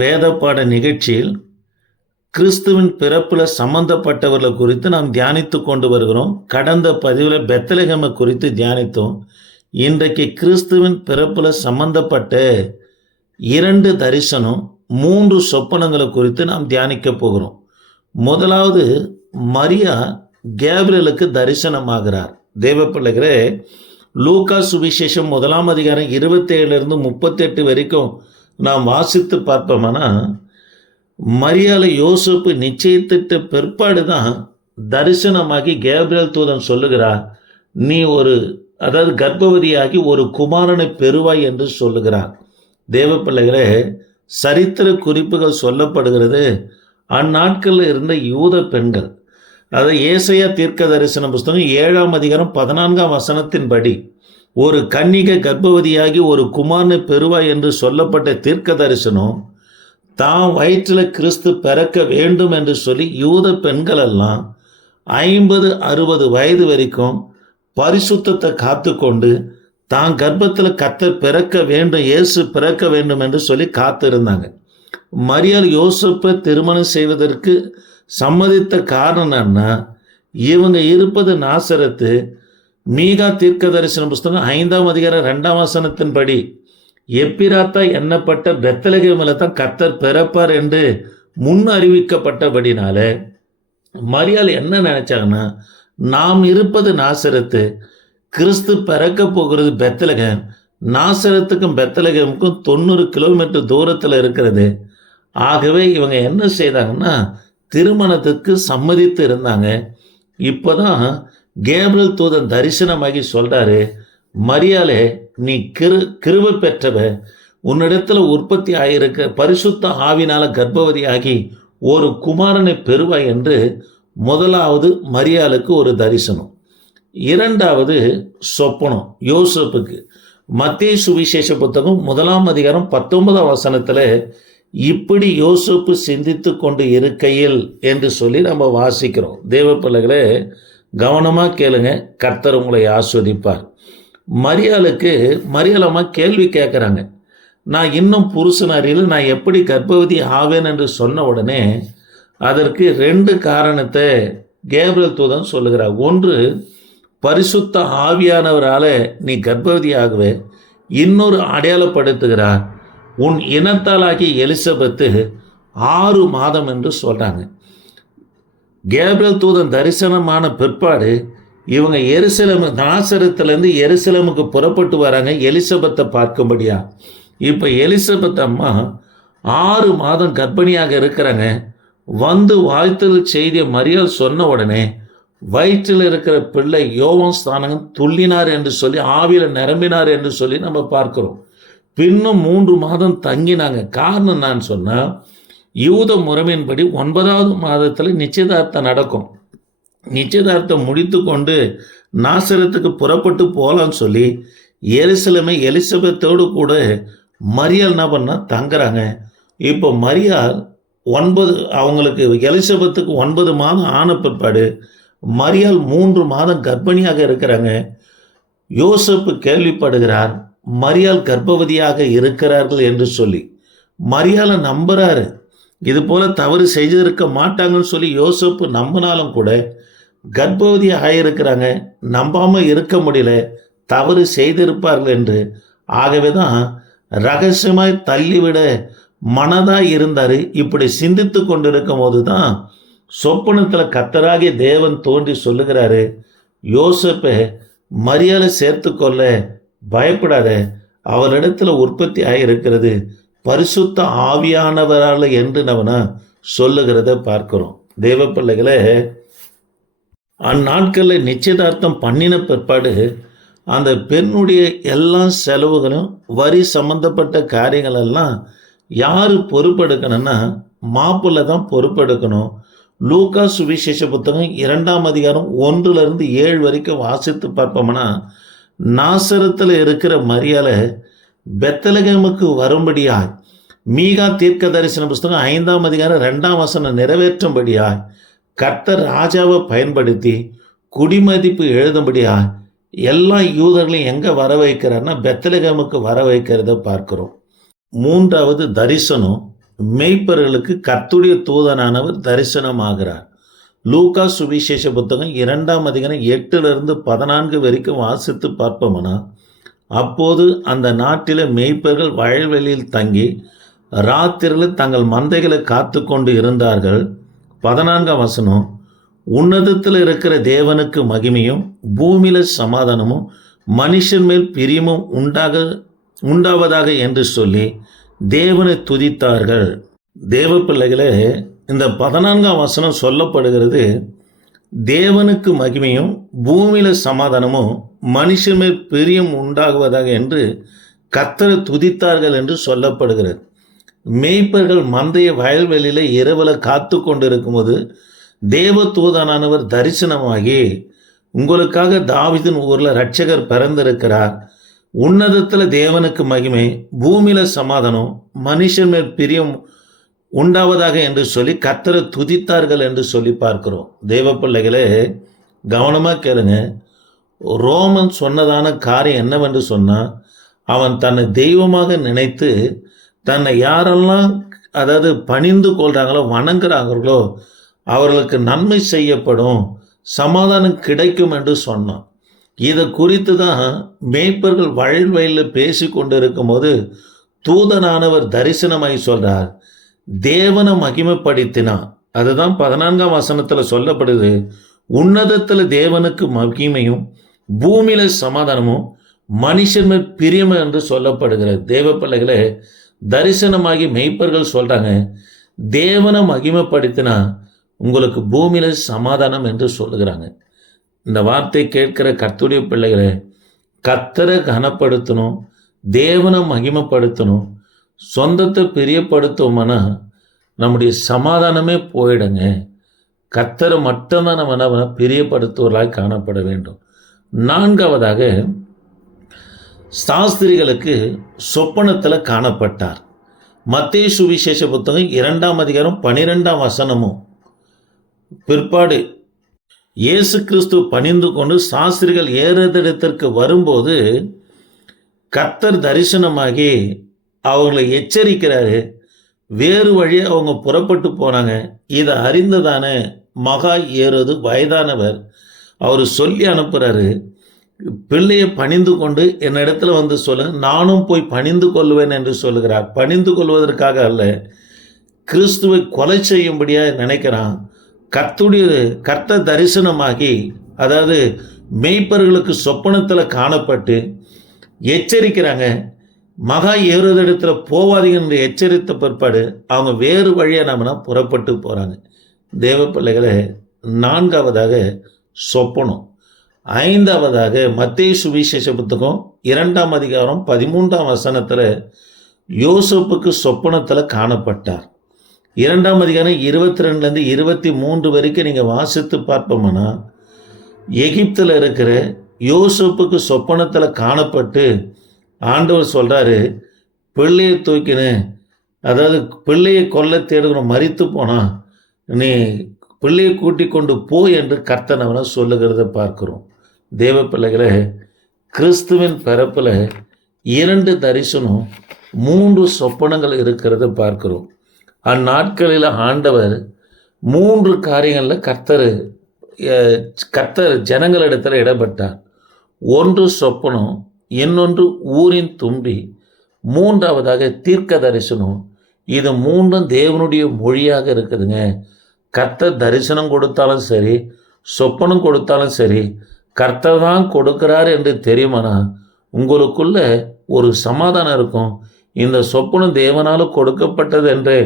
வேத பாட நிகழ்ச்சியில் கிறிஸ்துவின் பிறப்புல சம்பந்தப்பட்டவர்களை குறித்து நாம் தியானித்து கொண்டு வருகிறோம். கடந்த பதிவில் பெத்லகேமை குறித்து தியானித்தோம். இன்றைக்கு கிறிஸ்துவின் பிறப்புல சம்பந்தப்பட்ட 2 தரிசனம் 3 சொப்பனங்களை குறித்து நாம் தியானிக்க போகிறோம். முதலாவது, மரியா கேப்ரியலுக்கு தரிசனமாகிறார். தேவ பிள்ளைகளே, லூக்கா சுவிசேஷம் 1 அதிகாரம் 27 38 வரைக்கும் நாம் வாசித்து பார்ப்போம்னா, மரியாதை யோசேப்பு நிச்சயித்திட்ட பிற்பாடு தான் தரிசனமாகி கேப்ரியல் தூதன் சொல்லுகிறார், நீ கர்ப்பவதியாகி ஒரு குமாரனை பெறுவாய் என்று சொல்லுகிறார். தேவ பிள்ளைகளே, சரித்திர குறிப்புகள் சொல்லப்படுகிறது. அந்நாட்களில் இருந்த யூத பெண்கள், ஏசாயா தீர்க்க தரிசன புஸ்தகம் 7 அதிகாரம் 14 வசனத்தின்படி, ஒரு கன்னிகை கர்ப்பவதியாகி ஒரு குமாரனை பெறுவாய் என்று சொல்லப்பட்ட தீர்க்க தரிசனம் தான் வயிற்றில் கிறிஸ்து பிறக்க வேண்டும் என்று சொல்லி யூத பெண்கள் எல்லாம் 50-60 வயது வரைக்கும் பரிசுத்தத்தை காத்து கொண்டு தான் கர்ப்பத்தில் கர்த்தர் பிறக்க வேண்டும், இயேசு பிறக்க வேண்டும் என்று சொல்லி காத்திருந்தாங்க. மரியாள் யோசேப்பை திருமணம் செய்வதற்கு சம்மதித்த காரணம் என்னன்னா, இவங்க இருப்பது நாசரத்து. மீகா தீர்க்க தரிசன புஸ்தகம் 5 அதிகாரம் 2 வசனத்தின்படி, எப்பிராத்தா எண்ணப்பட்ட பெத்லகேமில் தான் கர்த்தர் பிறப்பார் என்று முன் அறிவிக்கப்பட்டபடினால மரியாள் என்ன நினைச்சாங்கன்னா, நாம் இருப்பது நாசரத்து, கிறிஸ்து பிறக்க போகிறது பெத்லகேம். நாசரத்துக்கும் பெத்லகேமுக்கும் 90 கிலோமீட்டர் தூரத்தில் இருக்கிறது. ஆகவே இவங்க என்ன செய்தாங்கன்னா, திருமணத்துக்கு சம்மதித்து இருந்தாங்க. இப்போதான் கேப்ரியல் தூதன் தரிசனமாகி சொல்றாரு, மரியாளே, நீ கிருபை பெற்றவ, உன்னிடத்துல உற்பத்தி ஆகியிருக்க பரிசுத்த ஆவினால கர்ப்பவதியாகி ஒரு குமாரனை பெறுவாய் என்று முதலாவது மரியாளுக்கு ஒரு தரிசனம். 2வது சொப்பனம் யோசேப்புக்கு. மத்தேயு சுவிசேஷ புத்தகம் 1 அதிகாரம் 19 வசனத்தில், இப்படி யோசேப்பு சிந்தித்து கொண்டு இருக்கையில் என்று சொல்லி நம்ம வாசிக்கிறோம். தேவ பிள்ளைகளே, கவனமாக கேளுங்க, கர்த்தர் உங்களை ஆஸ்வதிப்பார். மரியாளம்மா கேள்வி கேட்குறாங்க, நான் இன்னும் புருஷன் அறியல, நான் எப்படி கர்ப்பவதி ஆவேன் என்று சொன்ன உடனே அதற்கு 2 காரணத்தை கேப்ரியல் தூதன் சொல்லுகிறார். ஒன்று, பரிசுத்த ஆவியானவரால் நீ கர்ப்பவதி ஆகுவே. இன்னொரு அடையாளப்படுத்துகிறார், உன் இனத்தாலாகி எலிசபெத்து 6 மாதம் என்று சொல்கிறாங்க. கேப்ரியல் தூதன் தரிசனமான பிற்பாடு இவங்க நாசரத்திலேருந்து எருசலேமுக்கு புறப்பட்டு வராங்க எலிசபெத்தை பார்க்கும்படியா. இப்போ எலிசபெத் அம்மா 6 மாதம் கர்ப்பிணியாக இருக்கிறாங்க. வந்து வாழ்த்தல் செய்திய மரியாள் சொன்ன உடனே வயிற்றில் இருக்கிற பிள்ளை யோவான் ஸ்நானகன் துள்ளினார் என்று சொல்லி, ஆவியில் நிரம்பினார் என்று சொல்லி நம்ம பார்க்கிறோம். பின்னும் 3 மாதம் தங்கினாங்க. காரணம் நான் சொன்னால், யூத முறைமையின்படி 9வது மாதத்தில் நிச்சயதார்த்தம் நடக்கும். நிச்சயதார்த்தம் முடித்து கொண்டு நாசரத்துக்கு புறப்பட்டு போகலான்னு சொல்லி எருசலேமை எலிசபெத்தோடு கூட மரியாள் என்ன பண்ணால் தங்குறாங்க. இப்போ மரியாள் அவங்களுக்கு எலிசபெத்துக்கு 9 மாதம் ஆன பிற்பாடு மரியாள் 3 மாதம் கர்ப்பிணியாக இருக்கிறாங்க. யோசேப்பு கேள்விப்படுகிறார், மரியாள் கர்ப்பவதியாக இருக்கிறார்கள் என்று சொல்லி. மரியாளை நம்புறாரு, இது போல தவறு செய்திருக்க மாட்டாங்கன்னு சொல்லி யோசேப்பு நம்பினாலும் கூட கர்ப்பவதி ஆகியிருக்கிறாங்க, நம்பாமல் இருக்க முடியல, தவறு செய்திருப்பார்கள் என்று. ஆகவே தான் ரகசியமாய் தள்ளிவிட மனதாக இருந்தார். இப்படி சிந்தித்து கொண்டிருக்கும் போது தான் சொப்பனத்தில் கர்த்தராகிய தேவன் தோன்றி சொல்லுகிறாரு, யோசேப்பை மரியாதை சேர்த்து கொள்ள பயப்படாத, அவரிடத்துல உற்பத்தி ஆகியிருக்கிறது பரிசுத்த ஆவியானவரால் என்று நம்ம சொல்லுகிறத பார்க்கிறோம். தேவ பிள்ளைகளே, அந்நாட்களில் நிச்சயதார்த்தம் பண்ணின பிற்பாடு அந்த பெண்ணுடைய எல்லா செலவுகளும் வரி சம்பந்தப்பட்ட காரியங்கள் எல்லாம் யார் பொறுப்பெடுக்கணும்னா மாப்பிள்ளை தான் பொறுப்பெடுக்கணும். லூக்கா சுவிசேஷ புத்தகம் 2 அதிகாரம் 1-7 வரைக்கும் வாசித்து பார்ப்போம்னா, நாசரத்தில் இருக்கிற மரியாளை பெத்லகேமுக்கு வரும்படியாய் மீகா தீர்க்க தரிசன புஸ்தகம் 5 அதிகாரம் 2 வசனம் நிறைவேற்றும்படியாய் கர்த்தர் ராஜாவை பயன்படுத்தி குடிமதிப்பு எழுதும்படியாய் எல்லா யூதர்களையும் எங்கே வர வைக்கிறார்னா பெத்லகேமுக்கு வர வைக்கிறத பார்க்கிறோம். 3வது தரிசனம் மேய்ப்பர்களுக்கு கர்த்தருடைய தூதனானவர் தரிசனமாகிறார். லூக்கா சுவிசேஷ புத்தகம் 2ஆம் அதிகாரம் 8-14 வரைக்கும் வாசித்து பார்ப்போம்னா, அப்போது அந்த நாட்டில் மேய்ப்பர்கள் வயல்வெளியில் தங்கி ராத்திரியில் தங்கள் மந்தைகளை காத்து கொண்டு இருந்தார்கள். 14ஆம் வசனம், உன்னதத்தில் இருக்கிற தேவனுக்கு மகிமையும் பூமியில சமாதானமும் மனுஷன் மேல் பிரியமும் உண்டாவதாக என்று சொல்லி தேவனை துதித்தார்கள். தேவ பிள்ளைகளே, இந்த 14ஆம் வசனம் சொல்லப்படுகிறது, தேவனுக்கு மகிமையும் பூமியில சமாதானமும் மனுஷன் மேல் பிரியம் உண்டாகுவதாக என்று கர்த்தரை துதித்தார்கள் என்று சொல்லப்படுகிறது. மேய்ப்பர்கள் மந்தைய வயல்வெளியில இரவுல காத்து கொண்டிருக்கும் போது தேவ தூதனானவர் தரிசனமாகி, உங்களுக்காக தாவீதின் ஊர்ல இரட்சகர் பிறந்திருக்கிறார், உன்னதத்தில் தேவனுக்கு மகிமை பூமியில சமாதானம் மனுஷன் மேல் பிரியம் உண்டாவதாக என்று சொல்லி கர்த்தரை துதித்தார்கள் என்று சொல்லி பார்க்கிறோம். தேவ பிள்ளைகளே, கவனமாக கேளுங்க. ரோமன் சொன்னதான காரியம் என்னவென்று சொன்னால், அவன் தன்னை தெய்வமாக நினைத்து தன்னை யாரெல்லாம் பணிந்து கொள்கிறாங்களோ வணங்குறாங்களோ அவர்களுக்கு நன்மை செய்யப்படும், சமாதானம் கிடைக்கும் என்று சொன்னான். இதை குறித்து தான் மேய்ப்பர்கள் வயல்வெளியில் பேசி கொண்டிருக்கும் போது தூதனானவர் தரிசனமாய் சொல்றார், தேவனை மகிமைப்படுத்தினான். அதுதான் 14ஆம் வசனத்தில் சொல்லப்படுது, உன்னதத்தில் தேவனுக்கு மகிமையும் பூமியில சமாதானமும் மனுஷன் மேல் பிரியமும் என்று சொல்லப்படுகிறது. தேவ பிள்ளைகளே, தரிசனமாகி மெய்ப்பர்கள் சொல்றாங்க, தேவனை மகிமைப்படுத்தினா உங்களுக்கு பூமியில சமாதானம் என்று சொல்லுகிறாங்க. இந்த வார்த்தை கேட்கிற கர்த்தருடைய பிள்ளைகளை, கர்த்தரை கனப்படுத்தணும், தேவனை மகிமைப்படுத்தணும், சொந்தத்தை பிரியப்படுத்துவோம்னா நம்முடைய சமாதானமே போயிடுங்க. கர்த்தரை மட்டும்தான் நம்ம பிரியப்படுத்துவர்களாய் காணப்பட வேண்டும். 4ஆவதாக, சாஸ்திரிகளுக்கு சொப்பனத்தில் காணப்பட்டார். மத்தேயு சுவிசேஷ புத்தகம் 2ஆம் அதிகாரம் 12ஆம் வசனமும், பிற்பாடு இயேசு கிறிஸ்து பணிந்து கொண்டு சாஸ்திரிகள் ஏறுதடத்திற்கு வரும்போது கர்த்தர் தரிசனமாகி அவங்களை எச்சரிக்கிறாரு. வேறு வழியாக அவங்க புறப்பட்டு போனாங்க. இதை அறிந்ததான மகா ஏறுது வயதானவர் அவர் சொல்லி அனுப்புகிறாரு, பிள்ளையை பணிந்து கொண்டு என்னிடத்துல வந்து சொல்லுங்க, நானும் போய் பணிந்து கொள்வேன் என்று சொல்லுகிறார். பணிந்து கொள்வதற்காக அல்ல, கிறிஸ்துவை கொலை செய்யும்படியாக நினைக்கிறான். கர்த்தர் தரிசனமாகி, மேய்ப்பர்களுக்கு சொப்பனத்தில் காணப்பட்டு எச்சரிக்கிறாங்க. மகா ஏறுதடத்துல போவாதீங்க என்று எச்சரித்த பிற்பாடு அவங்க வேறு வழியாக நம்மனா புறப்பட்டு போகிறாங்க. தேவ பிள்ளைகளை, 4ஆவதாக சொப்பனம். 5ஆவதாக மத்தேயு சுவிசேஷ புத்தகம் 2ஆம் அதிகாரம் 13ஆம் வசனத்தில் யோசேப்புக்கு சொப்பனத்தில் காணப்பட்டார். 2ஆம் அதிகாரம் 22 23 வரைக்கும் நீங்கள் வாசித்து பார்ப்போம்னா, எகிப்தில் இருக்கிற யோசேப்புக்கு சொப்பனத்தில் காணப்பட்டு ஆண்டவர் சொல்கிறாரு, பிள்ளையை தூக்கினு, பிள்ளையை கொல்ல தேடுகிறோம், மரித்து போனா நீ பிள்ளையை கூட்டிக் கொண்டு போ என்று கர்த்தனவனை சொல்லுகிறத பார்க்கிறோம். தேவ பிள்ளைகளை, கிறிஸ்துவின் பிறப்பில் 2 தரிசனம் 3 சொப்பனங்கள் இருக்கிறத பார்க்கிறோம். அந்நாட்களில் ஆண்டவர் 3 காரியங்களில் கர்த்தர் ஜனங்களிடத்தில் இடப்பட்டார். 1 சொப்பனம், இன்னொன்று ஊரின் தும்பி, 3ஆவதாக தீர்க்க தரிசனம். இது 3ம் தேவனுடைய மொழியாக இருக்குதுங்க. கர்த்தர் தரிசனம் கொடுத்தாலும் சரி, சொப்பனம் கொடுத்தாலும் சரி, கர்த்தர் தான் கொடுக்கிறார் என்று தெரியுமானா உங்களுக்குள்ள ஒரு சமாதானம் இருக்கும். இந்த சொப்பனம் தேவனால் கொடுக்கப்பட்டது என்று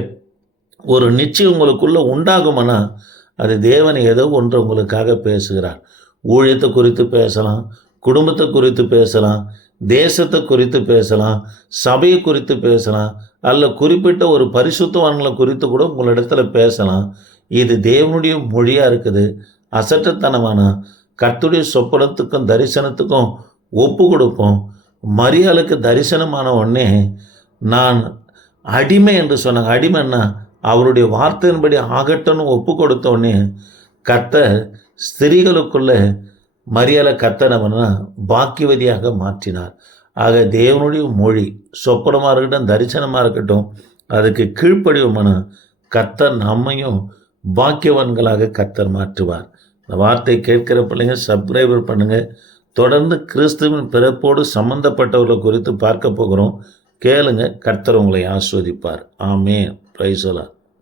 ஒரு நிச்சயம் உங்களுக்குள்ள உண்டாகுமானா அது தேவன் ஏதோ ஒன்று உங்களுக்காக பேசுகிறார். ஊழியத்தை குறித்து பேசலாம், குடும்பத்தை குறித்து பேசலாம், தேசத்தை குறித்து பேசலாம், சபையை குறித்து பேசலாம், அல்ல குறிப்பிட்ட ஒரு பரிசுத்தவான்களை குறித்து கூட உங்களிடத்துல பேசலாம். இது தேவனுடைய மொழியாக இருக்குது. அசட்டத்தனமான கர்த்தருடைய சொப்பனத்துக்கும் தரிசனத்துக்கும் ஒப்பு கொடுப்போம். மரியாளுக்கு தரிசனமான உடனே நான் அடிமை என்று சொன்னாங்க. அடிமைன்னா அவருடைய வார்த்தையின்படி ஆகட்டும்னு ஒப்பு கொடுத்த உடனே கர்த்தர் ஸ்திரீகளுக்குள்ள மரியாதை கர்த்தனவனா பாக்கியவதியாக மாற்றினார். ஆக தேவனுடைய மொழி சொப்பனமாக இருக்கட்டும், தரிசனமாக இருக்கட்டும், அதுக்கு கீழ்ப்படிவோம்னா கர்த்தர் நம்மையும் பாக்கியவான்களாக கர்த்தர் மாற்றுவார். இந்த வார்த்தை கேட்கிற பிள்ளைங்க சப்ஸ்கிரைபர் பண்ணுங்கள். தொடர்ந்து கிறிஸ்துவின் பிறப்போடு சம்பந்தப்பட்டவர்களை குறித்து பார்க்க போகிறோம். கேளுங்க, கர்த்தர் உங்களை ஆஸ்வதிப்பார். ஆமென். Praise the Lord.